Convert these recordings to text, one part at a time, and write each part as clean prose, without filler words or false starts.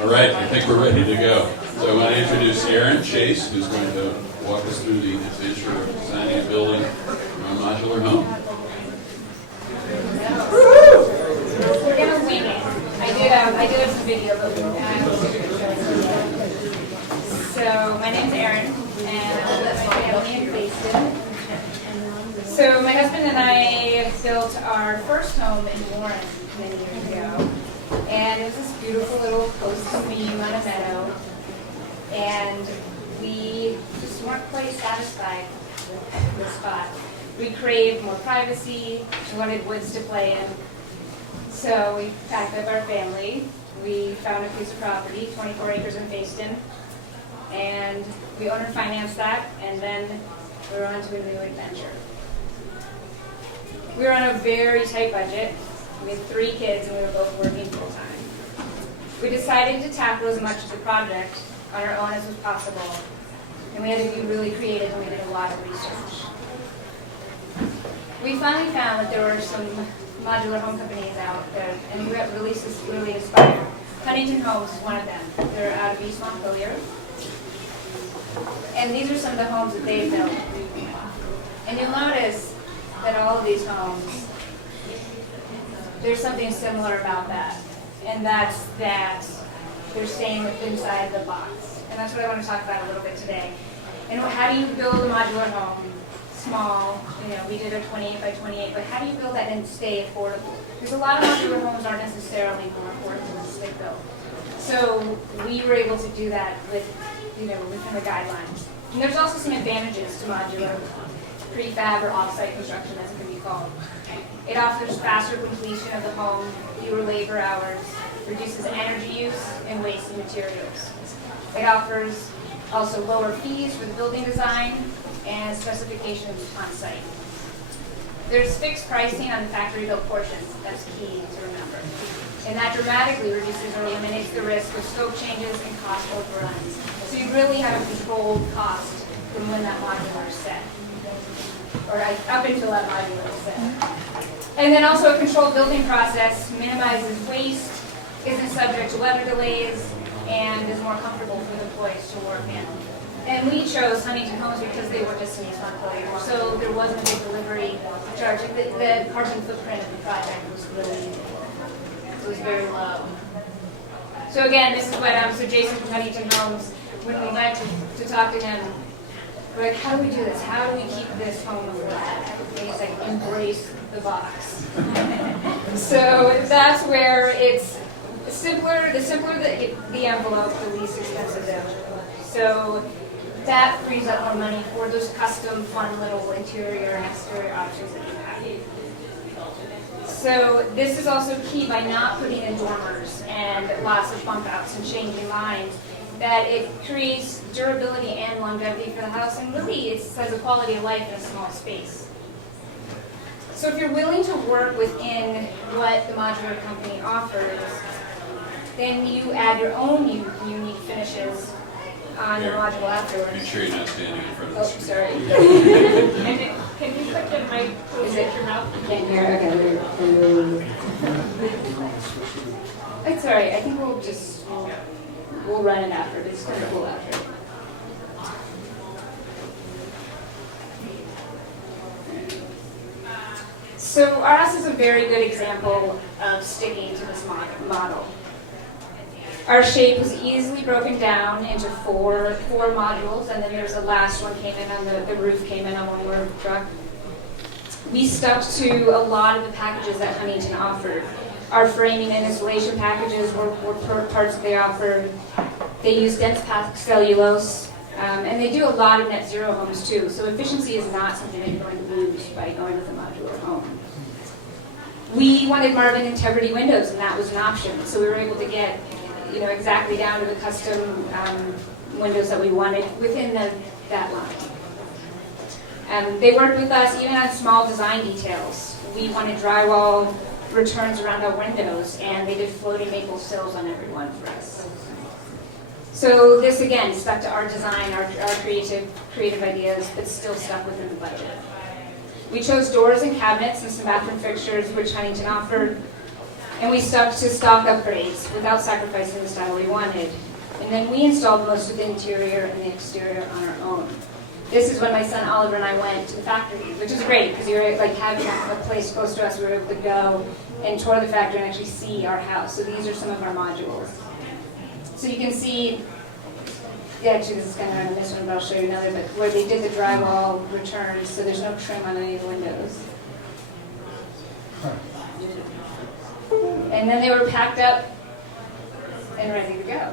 All right, I think we're ready to go. So I want to introduce Erin Chase, who's going to walk us through the adventure of designing and building a modular home. We're gonna wing it. I did have some video, but so my name's Erin, and I live my family in Basin. So my husband and I built our first home in Warren many years ago, and it was this beautiful little coastal beam on a meadow, and we just weren't quite satisfied with the spot. We craved more privacy, we wanted woods to play in. So we packed up our family. We found a piece of property, 24 acres in Facein, and we owner financed that, and then we were on to a new adventure. We were on a very tight budget. We had 3 kids, and we were both working full-time. We decided to tackle as much of the project on our own as was possible, and we had to be really creative, and we did a lot of research. We finally found that there were some modular home companies out there, and we got really inspired. Huntington Homes is one of them. They're out of East Montpelier. And these are some of the homes that they've built. And you'll notice that all of these homes, there's something similar about that. And that's that they're staying inside the box. And that's what I want to talk about a little bit today. And how do you build a modular home? Small, we did a 28 by 28, but how do you build that and stay affordable? Because a lot of modular homes aren't necessarily more affordable than stick built. So we were able to do that with, within the guidelines. And there's also some advantages to modular prefab or off-site construction, as it can be called. It offers faster completion of the home, fewer labor hours, reduces energy use and waste of materials. It offers also lower fees for the building design and specifications on site. There's fixed pricing on the factory-built portions. That's key to remember. And that dramatically reduces or eliminates the risk of scope changes and cost overruns. So you really have a controlled cost from when that modular is set, or up until that modular is set. And then also a controlled building process minimizes waste, isn't subject to weather delays, and is more comfortable for the employees to work in. And we chose Huntington Homes because they were just in East Montpelier, so there wasn't a big delivery charge. The carbon footprint of the project was very low. So again, this is what so Jason from Huntington Homes, when we went to talk to him, we're like, how do we do this? How do we keep this home affordable? And he's like, embrace the box. So that's where it's simpler. The simpler the envelope, the least expensive the envelope. So that frees up more money for those custom, fun little interior and exterior options that you have. So this is also key by not putting in dormers and lots of bump outs and changing lines, that it creates durability and longevity for the house, and really it has a quality of life in a small space. So if you're willing to work within what the modular company offers, then you add your own unique finishes on the module afterwards. Make sure you're not standing in front of the screen. Sorry. Can you put the mic close to your mouth? You can't hear? Okay. It's all right. I think we'll run it after. It's kind of cool after. So our house is a very good example of sticking to this model. Our shape was easily broken down into four modules, and then there's the last one came in on the roof came in on one more truck. We stuck to a lot of the packages that Huntington offered. Our framing and installation packages were parts that they offered. They use dense packed cellulose, and they do a lot of net zero homes too. So efficiency is not something that you're going to lose by going with a modular home. We wanted Marvin integrity windows, and that was an option. So we were able to get exactly down to the custom windows that we wanted within that line. They worked with us even on small design details. We wanted drywall returns around our windows, and they did floating maple sills on every one for us. So this again stuck to our design, our creative ideas, but still stuck within the budget. We chose doors and cabinets and some bathroom fixtures, which Huntington offered. And we stuck to stock upgrades without sacrificing the style we wanted. And then we installed most of the interior and the exterior on our own. This is when my son Oliver and I went to the factory, which is great because you're like having a place close to us. We were able to go and tour the factory and actually see our house. So these are some of our modules. So you can see, yeah, actually this is kind of on this one, but I'll show you another, but where they did the drywall returns, so there's no trim on any of the windows. And then they were packed up and ready to go.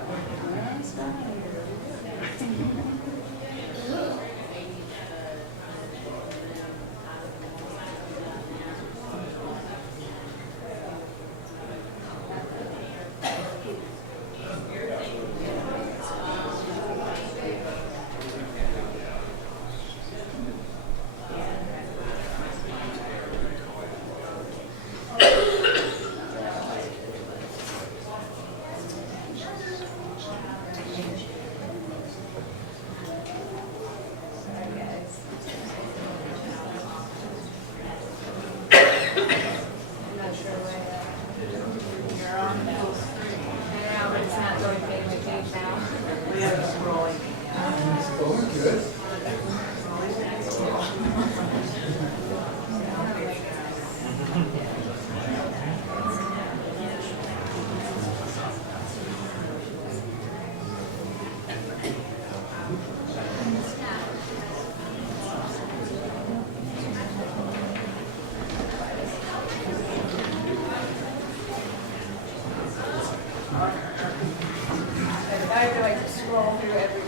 I feel like to scroll through every one.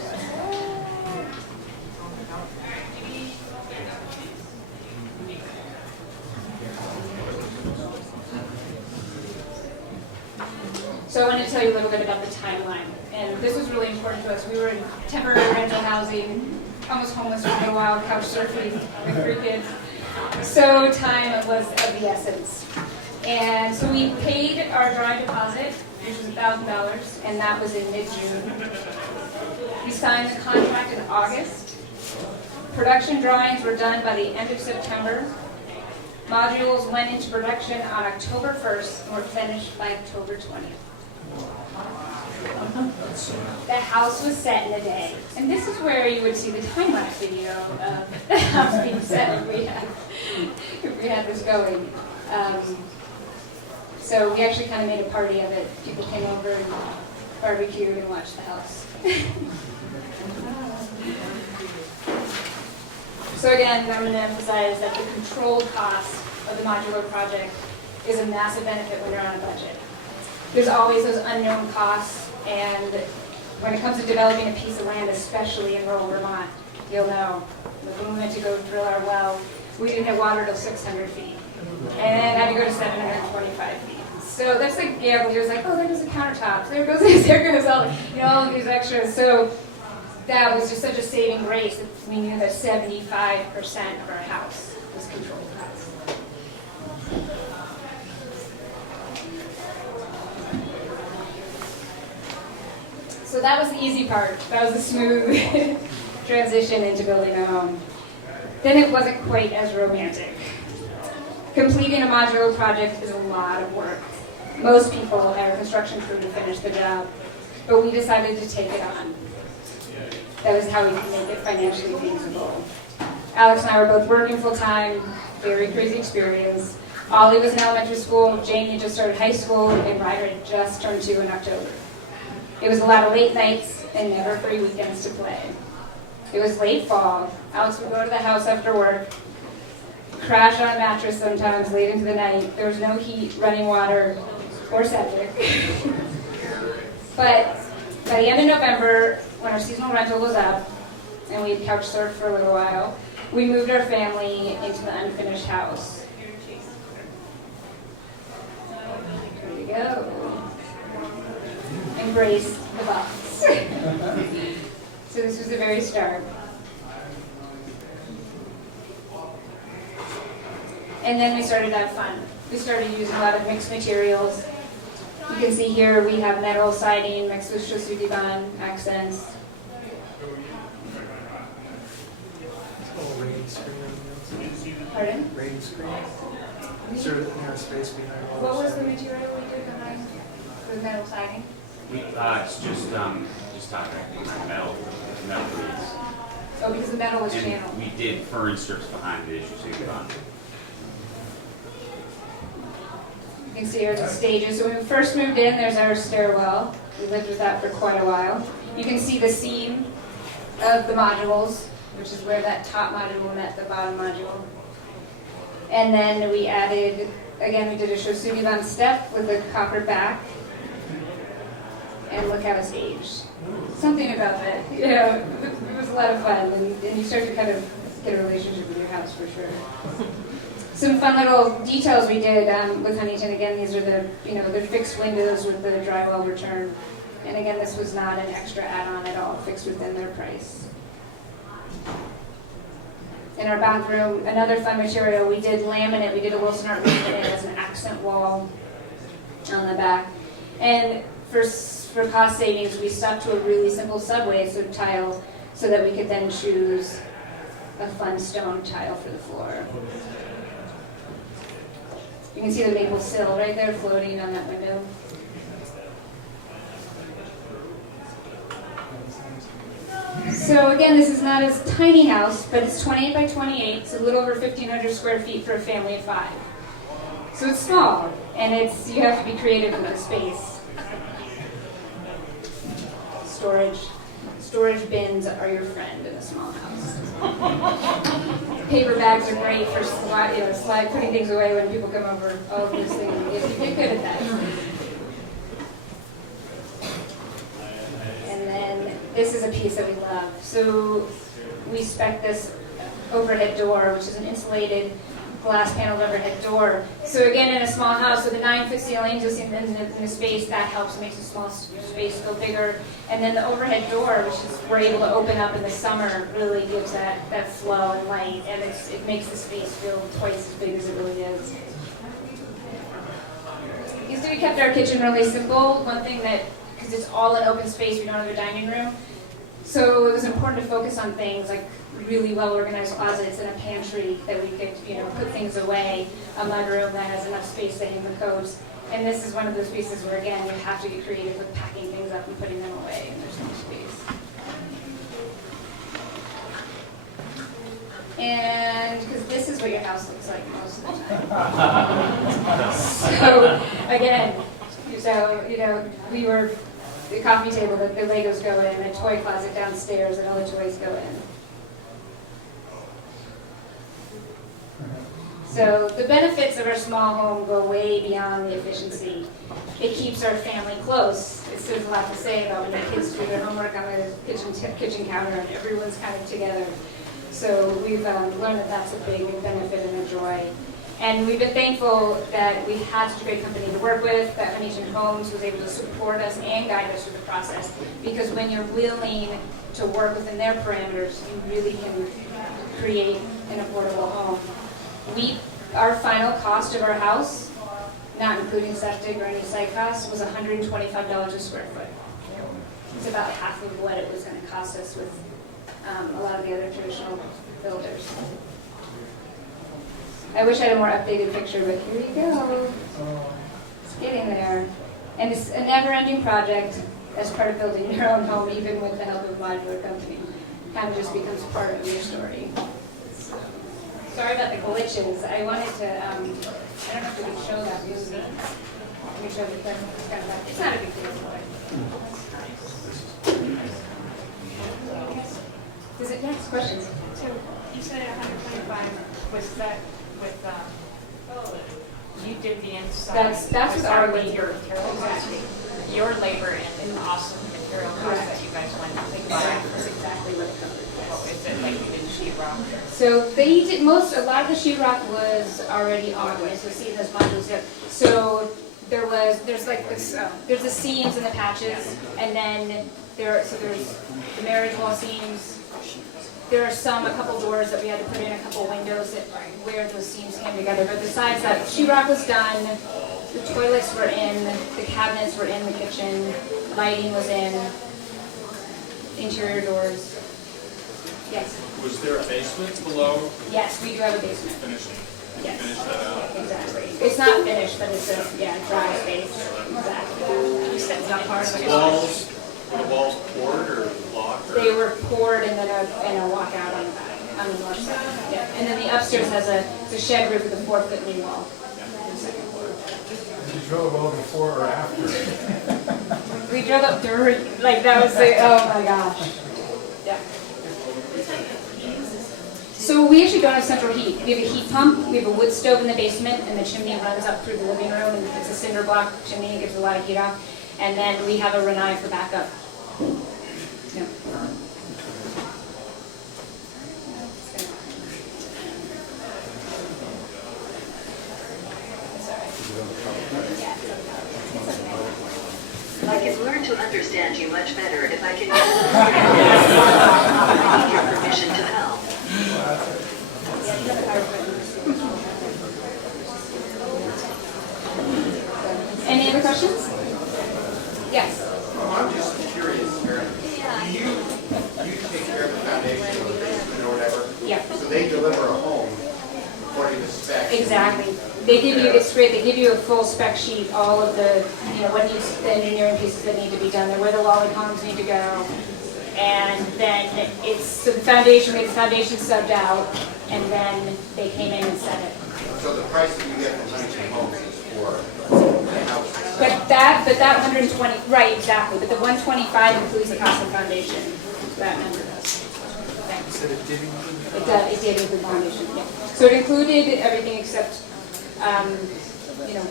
So I wanted to tell you a little bit about the timeline. And this was really important to us. We were in temporary rental housing, almost homeless for a while, couch surfing with 3 kids. So time was of the essence. And so we paid our dry deposit, which was $1,000, and that was in mid-June. We signed the contract in August. Production drawings were done by the end of September. Modules went into production on October 1st and were finished by October 20th. The house was set in a day. And this is where you would see the time-lapse video of the house being set if we had this going. So we actually kind of made a party of it. People came over and barbecued and watched the house. So again, I'm going to emphasize that the controlled cost of the modular project is a massive benefit when you're on a budget. There's always those unknown costs, and when it comes to developing a piece of land, especially in rural Vermont, you'll know. When we went to go drill our well, we didn't have water till 600 feet, and had to go to 725 feet. So that's like gambling. It was like, oh, there goes the countertops, there goes this, there goes all, all of these extras. So that was just such a saving grace that we knew that 75% of our house was controlled costs. So that was the easy part. That was the smooth transition into building a home. Then it wasn't quite as romantic. Completing a modular project is a lot of work. Most people hire a construction crew to finish the job, but we decided to take it on. That was how we could make it financially feasible. Alex and I were both working full-time, very crazy experience. Ollie was in elementary school, Jamie just started high school, and Ryder had just turned 2 in October. It was a lot of late nights and never free weekends to play. It was late fall. Alex would go to the house after work, crash on a mattress sometimes late into the night. There was no heat, running water, or septic. But by the end of November, when our seasonal rental was up, and we had couch surfed for a little while, we moved our family into the unfinished house. There we go. Embrace the box. So this was the very start. And then we started to have fun. We started using a lot of mixed materials. You can see here we have metal siding mixed with chaussure divan accents. Rain screen. Pardon? Rain screen. Is there a space behind all What this? was the material we did behind the metal siding? It's just metal beads. Oh, because the metal was And channeled. we did fern strips behind the issue too. You can see here's the stages. So when we first moved in, there's our stairwell. We lived with that for quite a while. You can see the seam of the modules, which is where that top module met the bottom module. And then we added, again, we did a Shosuniban step with a copper back. And look how it's aged. Something about that, it was a lot of fun, and you start to kind of get a relationship with your house for sure. Some fun little details we did with Huntington. Again, these are the fixed windows with the drywall return. And again, this was not an extra add-on at all, fixed within their price. In our bathroom, another fun material, we did laminate. We did a Wilson Art laminate as an accent wall on the back. And for cost savings, we stuck to a really simple subway tile so that we could then choose a fun stone tile for the floor. You can see the maple sill right there floating on that window. So again, this is not a tiny house, but it's 28 by 28. It's a little over 1,500 square feet for a family of 5. So it's small, and you have to be creative with the space. Storage bins are your friend in a small house. Paper bags are great for putting things away when people come over. All of those things. You get good at that. And then this is a piece that we love. So we spec this overhead door, which is an insulated glass paneled overhead door. So again, in a small house with a 9-foot ceiling, just in the space, that helps, makes a small space feel bigger. And then the overhead door, which is we're able to open up in the summer, really gives that flow and light, and it makes the space feel twice as big as it really is. You see, we kept our kitchen really simple. One thing that, because it's all an open space, we don't have a dining room, so it was important to focus on things like really well-organized closets and a pantry that we could, put things away, a mudroom that has enough space to hang the coats. And this is one of those pieces where, again, you have to get creative with packing things up and putting them away, and there's no space. And because this is what your house looks like most of the time. So, again, we were the coffee table that the Legos go in, a toy closet downstairs, and all the toys go in. So the benefits of our small home go way beyond the efficiency. It keeps our family close. There's a lot to say about when the kids do their homework on the kitchen counter and everyone's kind of together. So we've learned that that's a big benefit and a joy. And we've been thankful that we had such a great company to work with, that Huntington Homes was able to support us and guide us through the process. Because when you're willing to work within their parameters, you really can create an affordable home. Our final cost of our house, not including septic or any site costs, was $125 a square foot. It's about half of what it was going to cost us with a lot of the other traditional builders. I wish I had a more updated picture, but here you go. It's getting there. And it's a never-ending project as part of building your own home, even with the help of a modular company. It kind of just becomes part of your story. Sorry about the glitches. I wanted to, I don't know if we can show that movie. Let me show the clip. It's not a big deal. Is it next? Questions? So you said 125, was that with, you did the inside? That's with our with labor. your material cost? Your labor and the awesome material cost that you guys went to buy. That's exactly what it covered. What is it, like you did sheetrock? So they did a lot of the sheetrock was already on, so see those modules here. So there's the seams and the patches, and then there's the marriage wall seams. There are a couple doors that we had to put in, a couple windows where those seams came together. But besides that, sheetrock was done, the toilets were in, the cabinets were in the kitchen, lighting was in, interior doors. Yes. Was there a basement below? Yes, we do have a basement. Finishing. Yes, finish that out. exactly. It's not finished, but it's a, dry space. Exactly. You said it's not part of The it. walls, the walls poured or blocked or? They were poured and then a walkout on the back, on the north side. Yeah. And then the upstairs has it's a shed roof with a 4-foot knee wall. On the second floor. Did you drill a well before or after? We drilled up dirt, like that was the, oh my gosh. Yeah. So we actually don't have central heat. We have a heat pump, we have a wood stove in the basement, and the chimney runs up through the living room, and it's a cinder block chimney, it gives a lot of heat off. And then we have a Renai for backup. Yeah. I can learn to understand you much better if I can get your permission to help. Any other questions? Yes. I'm just curious, Erin. You take care of the foundation or the basement or whatever? Yeah. So they deliver a home according to spec? Exactly. They give you, it's great, they give you a full spec sheet, all of the, what needs, the engineering pieces that need to be done, where the lolly columns need to go. And then so the foundation, we had the foundation subbed out, and then they came in and set it. So the price that you get from Huntington Homes is for the house itself? But that 120, right, exactly, but the 125 includes the cost of foundation, that number does. Thanks. Said it didn't include the It did include foundation, yeah. So it included everything except,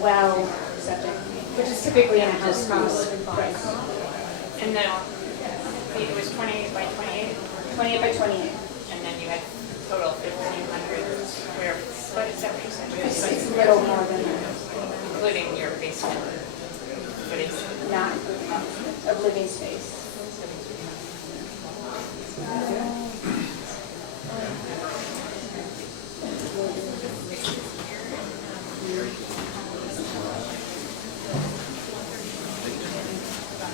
well, septic, which is typically in a house cost price. And then it was 28 by 28, 28 by 28. and then you had total 1,500 square foot, is that what you said? It's a little more than that, Including your basement footage. not of living space.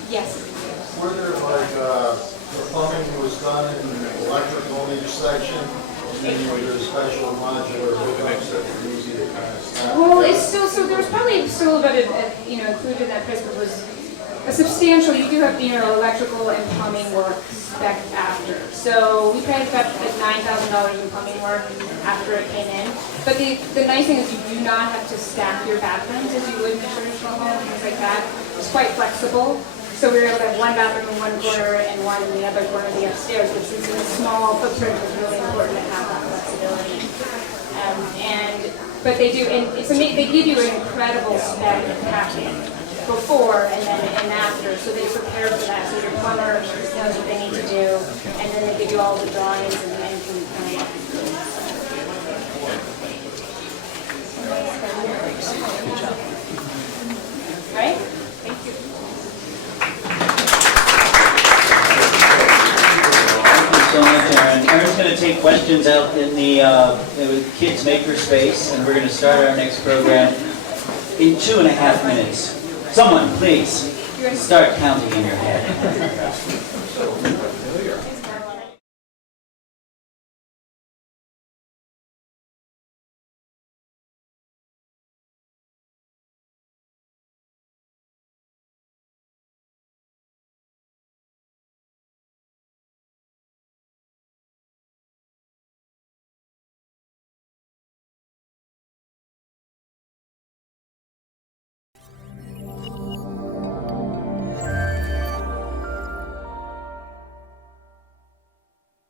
Yes. Were there the plumbing was done in electrical on each section, and then you did a special modular hookups that were easy to kind of snap? Well, it's still, so there was probably still about included in that price, but was a substantial, you do have, electrical and plumbing work spec after. So we paid about like $9,000 in plumbing work after it came in. But the nice thing is you do not have to stack your bathrooms as you would in a traditional home, things like that. It's quite flexible. So we were able to have one bathroom in one corner and one in the other corner of the upstairs, which is in a small footprint, was really important to have that flexibility. But they do, and they give you an incredible spec package before and after, so they prepare for that. So your plumber knows what they need to do, and then they give you all the drawings and then you can kind of. Right? Thank you. Thank you so much, Erin. Erin's going to take questions out in the kids maker space, and we're going to start our next program in 2.5 minutes. Someone, please, start counting in your head.